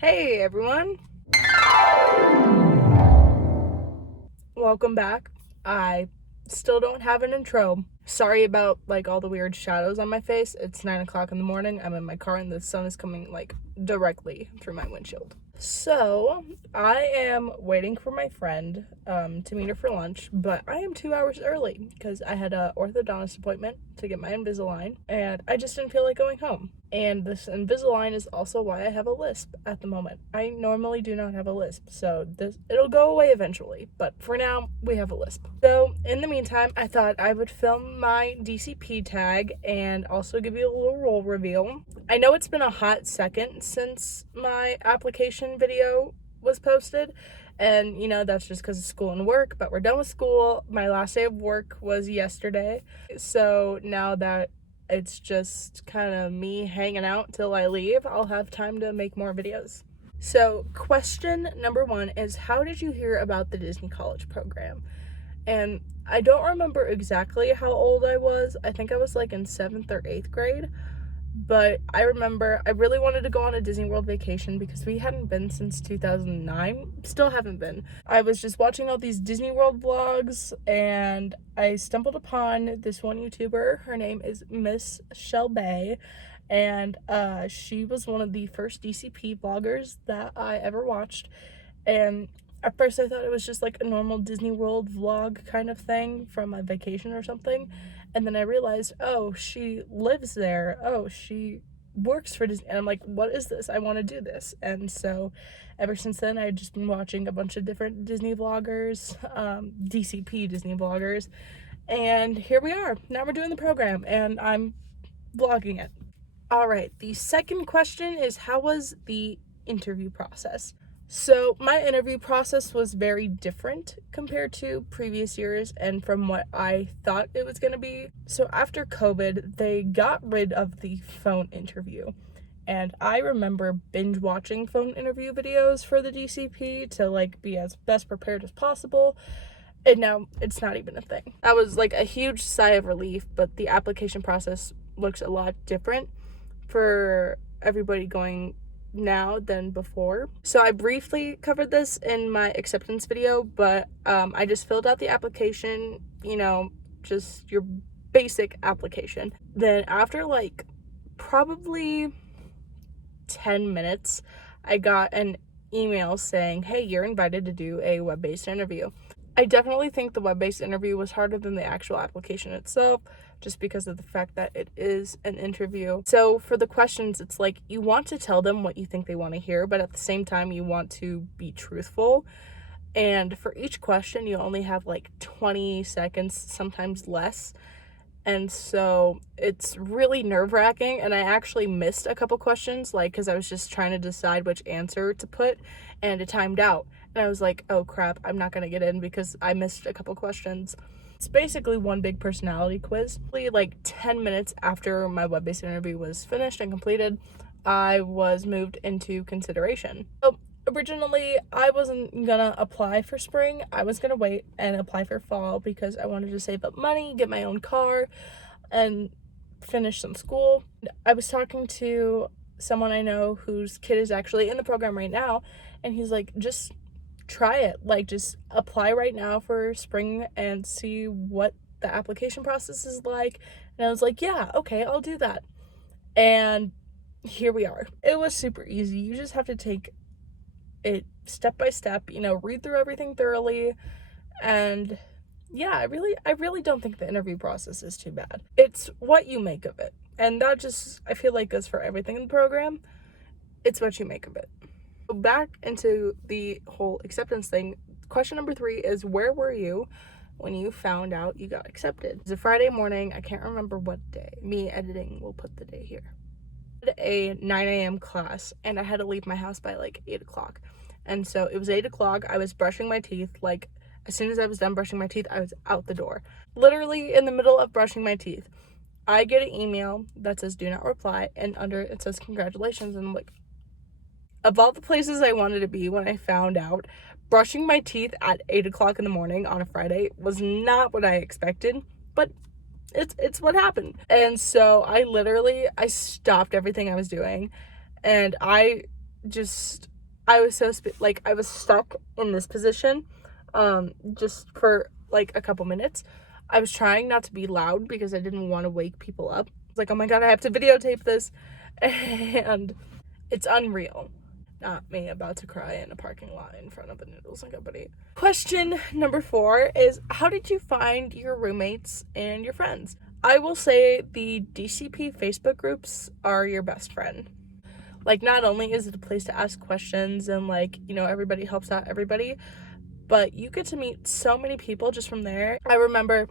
Hey everyone, welcome back. I still don't have an intro. Sorry about all the weird shadows on my face. It's 9 o'clock in the morning. I'm in my car and the sun is coming directly through my windshield. So I am waiting for my friend to meet her for lunch, but I am 2 hours early because I had an orthodontist appointment to get my Invisalign and I just didn't feel like going home. And this Invisalign is also why I have a lisp at the moment. I normally do not have a lisp, so it'll go away eventually, but for now we have a lisp. So in the meantime, I thought I would film my DCP tag and also give you a little role reveal. I know it's been a hot second since my application video was posted, and that's just because of school and work, but we're done with school. My last day of work was yesterday, so now that it's just kind of me hanging out till I leave, I'll have time to make more videos. So question number 1 is, how did you hear about the Disney College program? And I don't remember exactly how old I was. I think I was in 7th or 8th grade. But I remember I really wanted to go on a Disney World vacation because we hadn't been since 2009. Still haven't been. I was just watching all these Disney World vlogs and I stumbled upon this one YouTuber. Her name is Miss Shelby, and she was one of the first DCP vloggers that I ever watched. And at first I thought it was just a normal Disney World vlog kind of thing from a vacation or something. And then I realized, oh, she lives there. Oh, she works for Disney. And I'm like, what is this? I want to do this. And so ever since then, I've just been watching a bunch of different Disney vloggers, DCP Disney vloggers. And here we are. Now we're doing the program and I'm vlogging it. All right. The second question is, how was the interview process? So my interview process was very different compared to previous years and from what I thought it was going to be. So after COVID, they got rid of the phone interview. And I remember binge watching phone interview videos for the DCP to be as best prepared as possible. And now it's not even a thing. That was a huge sigh of relief, but the application process looks a lot different for everybody going now than before. So I briefly covered this in my acceptance video, but I just filled out the application, just your basic application. Then after probably 10 minutes, I got an email saying, hey, you're invited to do a web-based interview. I definitely think the web-based interview was harder than the actual application itself, just because of the fact that it is an interview. So for the questions, it's you want to tell them what you think they want to hear, but at the same time, you want to be truthful. And for each question, you only have 20 seconds, sometimes less. And so it's really nerve-wracking, and I actually missed a couple questions, because I was just trying to decide which answer to put, and it timed out. And I was like, oh crap, I'm not going to get in because I missed a couple questions. It's basically one big personality quiz. 10 minutes after my web-based interview was finished and completed, I was moved into consideration. So originally, I wasn't gonna apply for spring. I was gonna wait and apply for fall because I wanted to save up money, get my own car, and finish some school. I was talking to someone I know whose kid is actually in the program right now, and he's like, just try it. Just apply right now for spring and see what the application process is like. And I was like, yeah, okay, I'll do that. And here we are. It was super easy. You just have to take it step by step, read through everything thoroughly. And yeah, I really don't think the interview process is too bad. It's what you make of it. And that just, I feel goes for everything in the program. It's what you make of it. Back into the whole acceptance thing, question number 3 is, where were you when you found out you got accepted? It's a Friday morning. I can't remember what day. Me editing will put the day here. I had a 9 a.m. class and I had to leave my house by 8 o'clock. And so it was 8 o'clock. I was brushing my teeth. As soon as I was done brushing my teeth, I was out the door. Literally in the middle of brushing my teeth, I get an email that says do not reply, and under it says congratulations. And I'm like, of all the places I wanted to be when I found out, brushing my teeth at 8 o'clock in the morning on a Friday was not what I expected, but it's what happened. And so I stopped everything I was doing and I just I was so I was stuck in this position just for like a couple minutes. I was trying not to be loud because I didn't want to wake people up. It's like, oh my god, I have to videotape this. And it's unreal. Not me about to cry in a parking lot in front of a noodles and company. Question number 4 is, how did you find your roommates and your friends? I will say the DCP Facebook groups are your best friend. Like, not only is it a place to ask questions and, like, you know, everybody helps out everybody, but you get to meet so many people just from there. I remember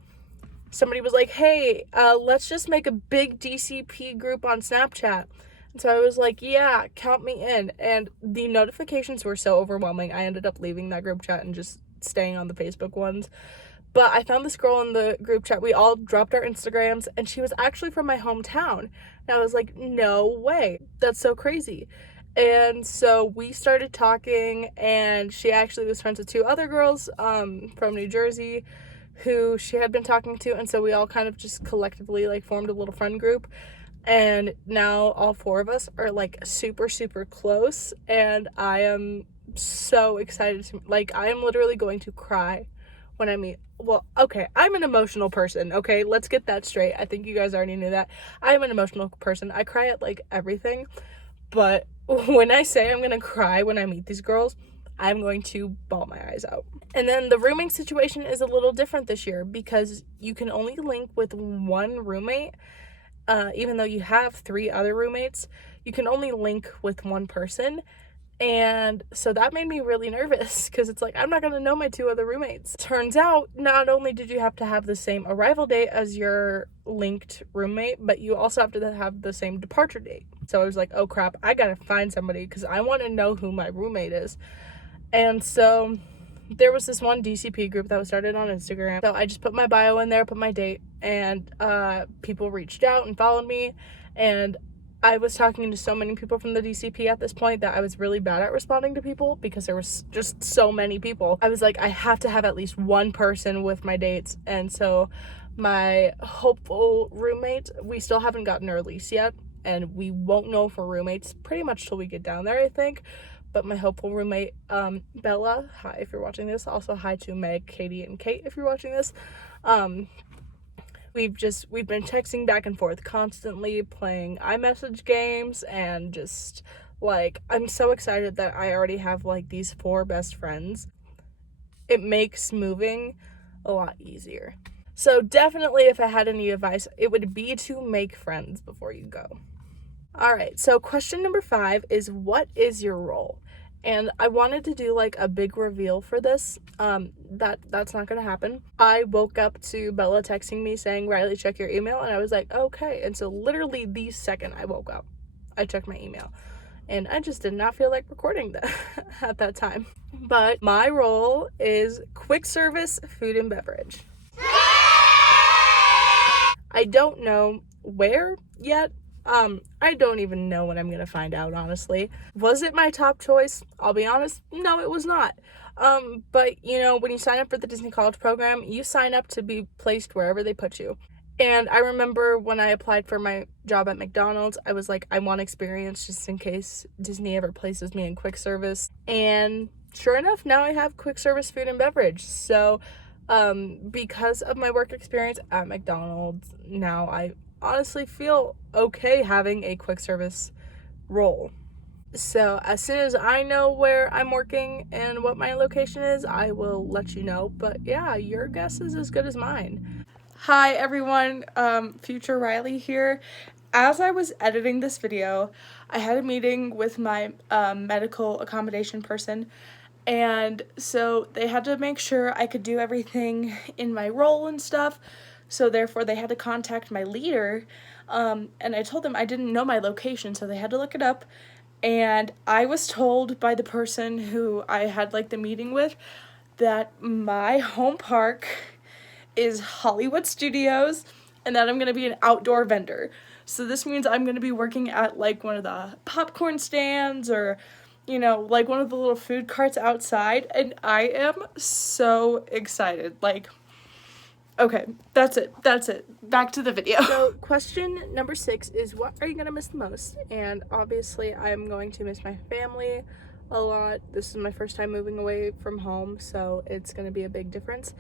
somebody was like, hey, let's just make a big DCP group on Snapchat. And so I was like, yeah, count me in. And the notifications were so overwhelming, I ended up leaving that group chat and just staying on the Facebook ones. But I found this girl in the group chat. We all dropped our Instagrams, and she was actually from my hometown. And I was like, no way. That's so crazy. And so we started talking, and she actually was friends with 2 other girls from New Jersey who she had been talking to. And so we all kind of just collectively like formed a little friend group. And now all 4 of us are like super, super close. And I am so excited to, like, I am literally going to cry when I meet. Well, okay, I'm an emotional person, okay? Let's get that straight. I think you guys already knew that. I am an emotional person. I cry at, like, everything. But when I say I'm gonna cry when I meet these girls, I'm going to bawl my eyes out. And then the rooming situation is a little different this year because you can only link with 1 roommate. Even though you have 3 other roommates, you can only link with 1 person. And so that made me really nervous because it's like, I'm not going to know my 2 other roommates. Turns out, not only did you have to have the same arrival date as your linked roommate, but you also have to have the same departure date. So I was like, oh crap, I got to find somebody because I want to know who my roommate is. And so there was this one DCP group that was started on Instagram. So I just put my bio in there, put my date, and people reached out and followed me. And I was talking to so many people from the DCP at this point that I was really bad at responding to people because there was just so many people. I was like, I have to have at least 1 person with my dates. And so my hopeful roommate, we still haven't gotten her lease yet, and we won't know if we're roommates pretty much till we get down there, I think. But my hopeful roommate, Bella, hi if you're watching this. Also hi to Meg, Katie, and Kate if you're watching this. We've been texting back and forth constantly, playing iMessage games, and just like, I'm so excited that I already have like these 4 best friends. It makes moving a lot easier. So definitely, if I had any advice, it would be to make friends before you go. All right, so question number 5 is, what is your role? And I wanted to do like a big reveal for this. That's not gonna happen. I woke up to Bella texting me saying, Riley, check your email, and I was like, okay. And so literally the second I woke up, I checked my email, and I just did not feel like recording that at that time. But my role is quick service food and beverage. I don't know where yet. I don't even know when I'm gonna find out, honestly. Was it my top choice? I'll be honest, no, it was not. But you know, when you sign up for the Disney College program, you sign up to be placed wherever they put you. And I remember when I applied for my job at McDonald's, I was like, I want experience just in case Disney ever places me in quick service. And sure enough, now I have quick service food and beverage. So, because of my work experience at McDonald's, now I honestly feel okay having a quick service role. So as soon as I know where I'm working and what my location is, I will let you know. But yeah, your guess is as good as mine. Hi everyone, future Riley here. As I was editing this video, I had a meeting with my medical accommodation person, and so they had to make sure I could do everything in my role and stuff. So therefore they had to contact my leader, and I told them I didn't know my location, so they had to look it up. And I was told by the person who I had like the meeting with that my home park is Hollywood Studios and that I'm gonna be an outdoor vendor. So this means I'm gonna be working at like one of the popcorn stands, or you know, like one of the little food carts outside, and I am so excited. Like, okay, that's it. Back to the video. So question number 6 is, what are you gonna miss the most? And obviously I'm going to miss my family. a lot. This is my first time moving away from home, so it's gonna be a big difference.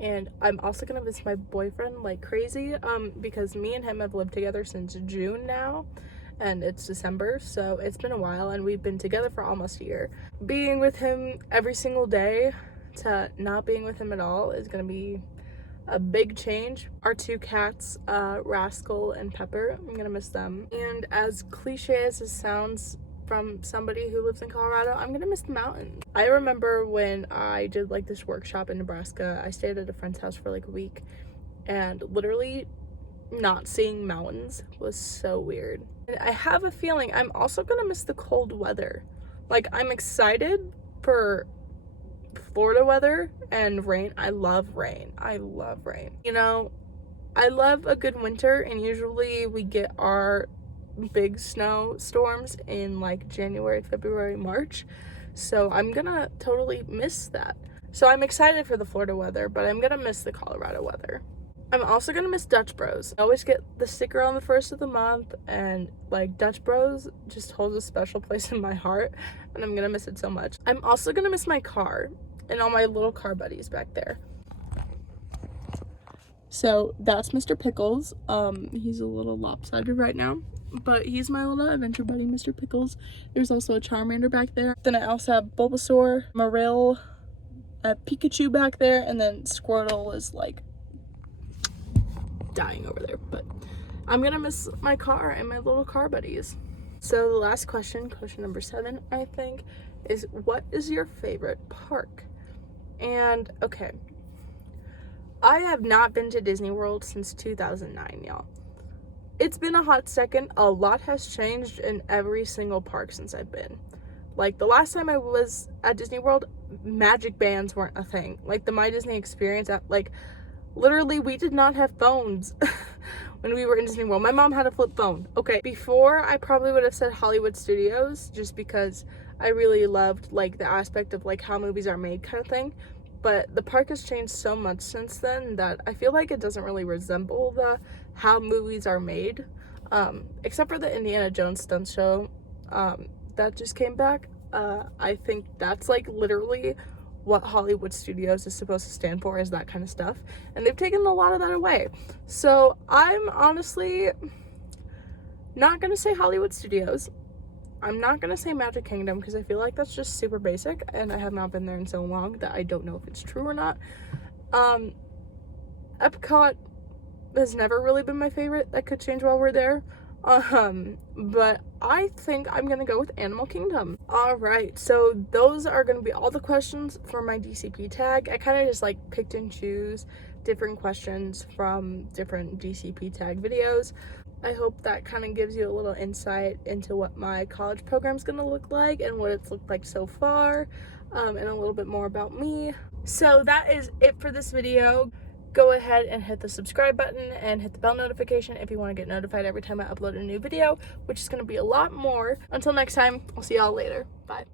And I'm also gonna miss my boyfriend like crazy, because me and him have lived together since June now, and it's December, so it's been a while, and we've been together for almost a year. Being with him every single day to not being with him at all is gonna be a big change. Our two cats, Rascal and Pepper, I'm gonna miss them. And as cliche as this sounds from somebody who lives in Colorado, I'm gonna miss the mountains. I remember when I did like this workshop in Nebraska, I stayed at a friend's house for like a week, and literally not seeing mountains was so weird. And I have a feeling I'm also gonna miss the cold weather. Like, I'm excited for Florida weather and rain. I love rain. I love rain. You know, I love a good winter, and usually we get our big snow storms in like January, February, March. So I'm gonna totally miss that. So I'm excited for the Florida weather, but I'm gonna miss the Colorado weather. I'm also gonna miss Dutch Bros. I always get the sticker on the first of the month, and like Dutch Bros just holds a special place in my heart, and I'm gonna miss it so much. I'm also gonna miss my car and all my little car buddies back there. So that's Mr. Pickles. He's a little lopsided right now, but he's my little adventure buddy, Mr. Pickles. There's also a Charmander back there. Then I also have Bulbasaur, Marill, a Pikachu back there, and then Squirtle is like dying over there. But I'm gonna miss my car and my little car buddies. So the last question number 7, I think, is what is your favorite park? And okay, I have not been to Disney World since 2009, y'all. It's been a hot second. A lot has changed in every single park since I've been. Like, the last time I was at Disney World, magic bands weren't a thing. Like, the My Disney experience, like, literally, we did not have phones when we were in Disney World. My mom had a flip phone. Okay, before, I probably would have said Hollywood Studios, just because I really loved, like, the aspect of, like, how movies are made kind of thing. But the park has changed so much since then that I feel like it doesn't really resemble the how movies are made, except for the Indiana Jones stunt show that just came back. I think that's like literally what Hollywood Studios is supposed to stand for, is that kind of stuff, and they've taken a lot of that away. So I'm honestly not gonna say Hollywood Studios. I'm not gonna say Magic Kingdom because I feel like that's just super basic, and I have not been there in so long that I don't know if it's true or not. Epcot has never really been my favorite. That could change while we're there. But I think I'm gonna go with Animal Kingdom. Alright, so those are gonna be all the questions for my DCP tag. I kind of just like picked and choose different questions from different DCP tag videos. I hope that kind of gives you a little insight into what my college program is going to look like and what it's looked like so far, and a little bit more about me. So that is it for this video. Go ahead and hit the subscribe button and hit the bell notification if you want to get notified every time I upload a new video, which is going to be a lot more. Until next time, I'll see y'all later. Bye.